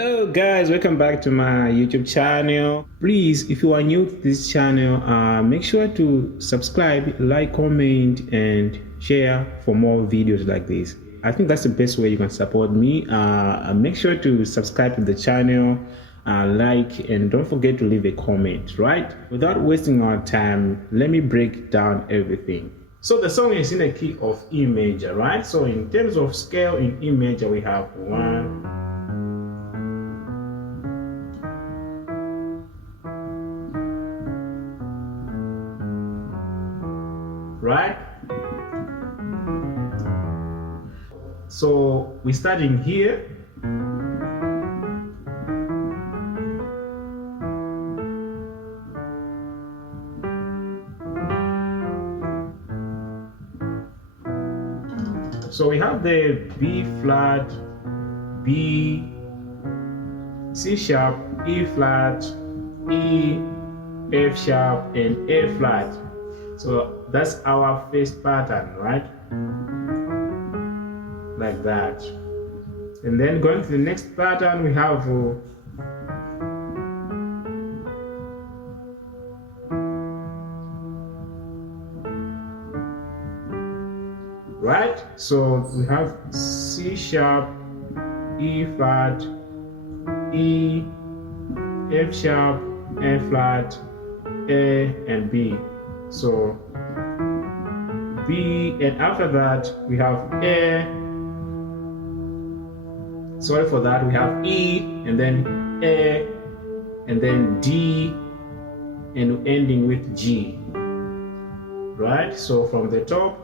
Hello guys, welcome back to my YouTube channel. Please, if you are new to this channel, make sure to subscribe, like, comment and share for more videos like this. I think that's the best way you can support me. Make sure to subscribe to the channel, like, and don't forget to leave a comment, right? Without wasting our time, let me break down everything. So the song is in the key of E major, right? So in terms of scale in E major, we have 1, right? So we're starting here. So we have the B flat, B, C sharp, E flat, E, F sharp, and A flat. So that's our first pattern, right? Like that. And then going to the next pattern, we have right? So we have C sharp, E flat, E, F sharp, A flat, A, and B. So B, and after that we have A. Sorry for that, we have E, and then A, and then D, and ending with G. Right? So from the top,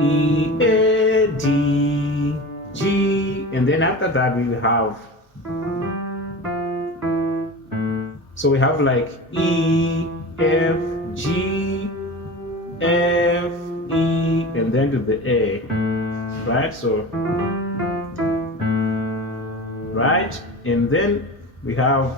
E, A, D, G, and then after that we have, so we have like E, F, G, F, E, and then to the A, right? So, right? And then we have,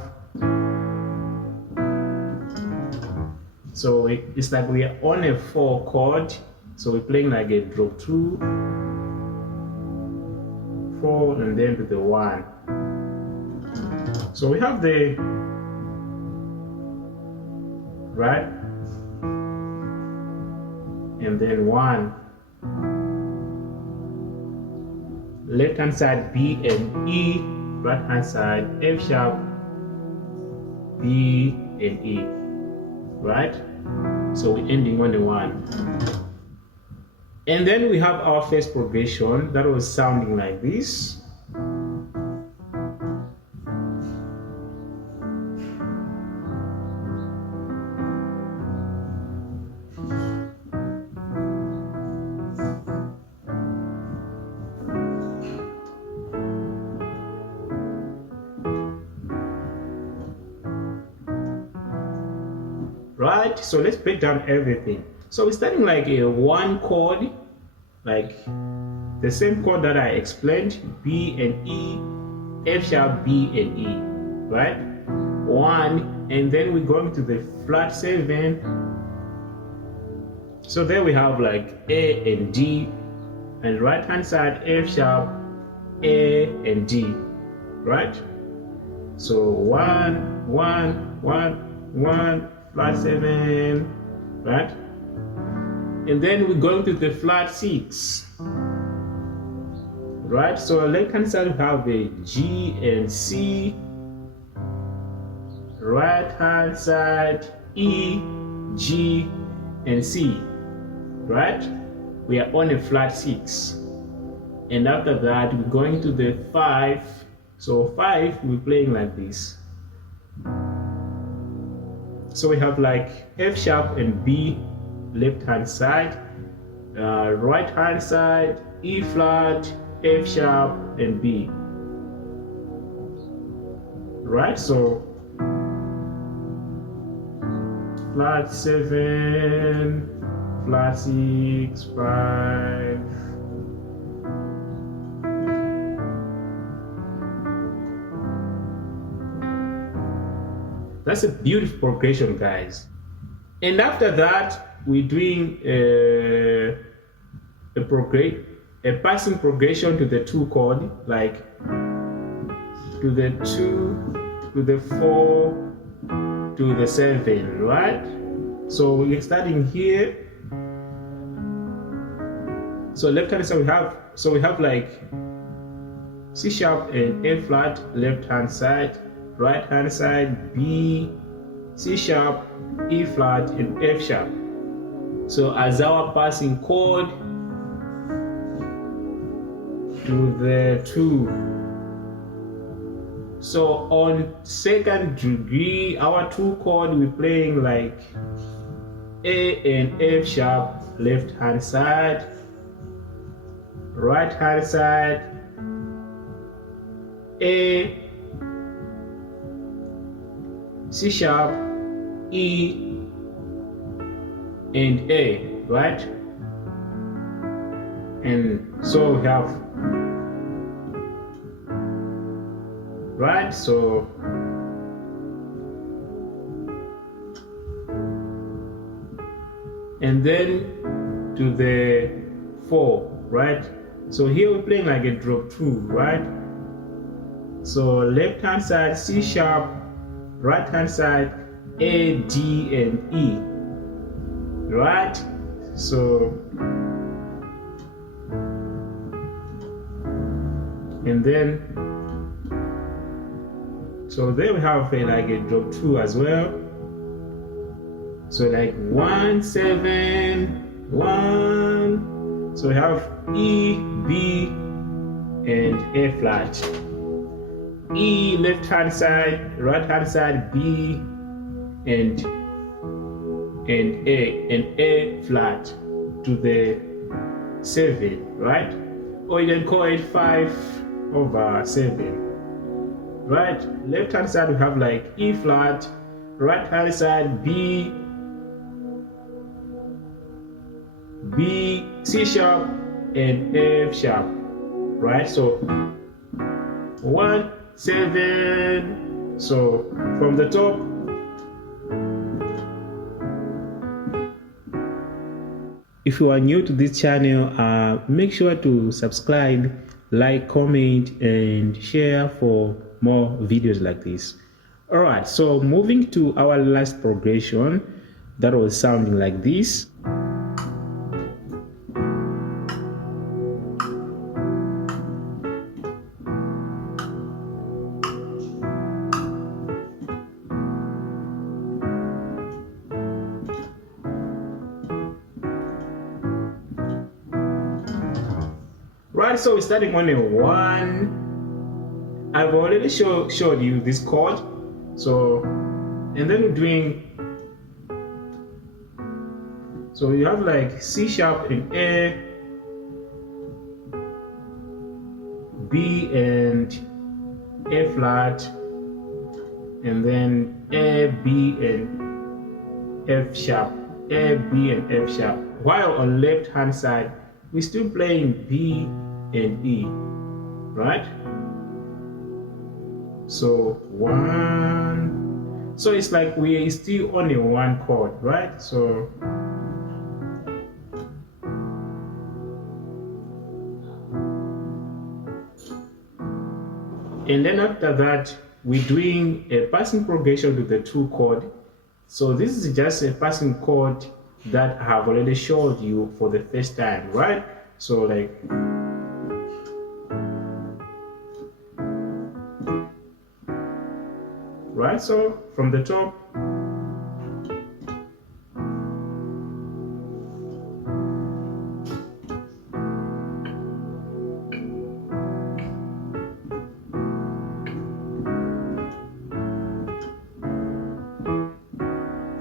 so it's like we are on a 4 chord. So we're playing like a drop 2, 4, and then to the 1. So we have the, right? And then 1. Left hand side B and E, right hand side F sharp, B and E, right? So we're ending on the 1. And then we have our first progression that was sounding like this. Right, so let's break down everything. So we're starting like a 1 chord, like the same chord that I explained, B and E, F sharp, B and E, right? 1, and then we're going to the flat 7. So there we have like A and D, and right hand side F sharp, A and D, right? So 1, 1, 1, 1, flat 7, right? And then we're going to the flat 6, right? So left hand side we have the G and C, right hand side E, G, and C, right? We are on a flat 6, and after that we're going to the 5. So 5 we're playing like this. So we have like F sharp and B, left hand side, right hand side E flat, F sharp, and B, right? So flat 7, flat 6, 5, that's a beautiful progression, guys. And after that we're doing a a passing progression to the 2 chord, like to the 2, to the 4, to the 7, right? So we're starting here. So left hand side we have like C sharp and A flat left hand side, right hand side B, C sharp, E flat and F sharp. So as our passing chord to the 2. So on second degree, our 2 chord we're playing like A and F sharp left hand side, right hand side A, C sharp, E and A, right? And so we have, right? So and then to the 4, right? So here we're playing like a drop 2, right? So left hand side C sharp, right hand side A, D and E, right? So and then so there we have like a drop 2 as well. So like 1, 7, 1. So we have E, B and A flat. E left hand side, right hand side B and A flat to the 7, right? Or you can call it 5/7, right? Left hand side we have like E flat, right hand side B, C sharp and F sharp, right? So 1, 7. So from the top, if you are new to this channel, make sure to subscribe, like, comment and share for more videos like this. All right, so moving to our last progression, that was sounding like this. Right, so we're starting on a 1. I've already showed you this chord. So, and then we're doing, so you have like C sharp and A, B and A flat, and then A, B and F sharp, A, B and F sharp. While on left hand side, we're still playing B and E, right? So 1. So it's like we are still on a 1 chord, right? So and then after that we're doing a passing progression to the 2 chord. So this is just a passing chord that I have already showed you for the first time, right? So like, right? So from the top,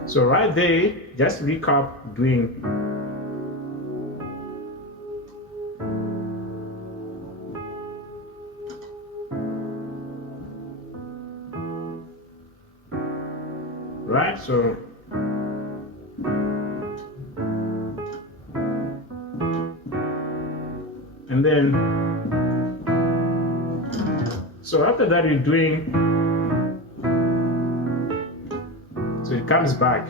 so right there, just recap doing right, so and then so after that we're doing, so it comes back.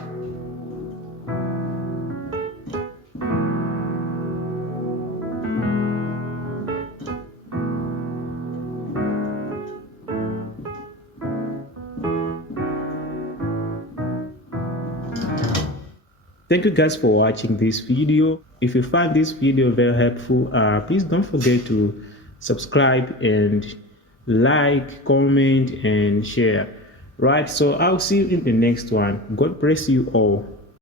Thank you guys for watching this video. If you find this video very helpful, please don't forget to subscribe and like, comment and share. Right, so I'll see you in the next one. God bless you all.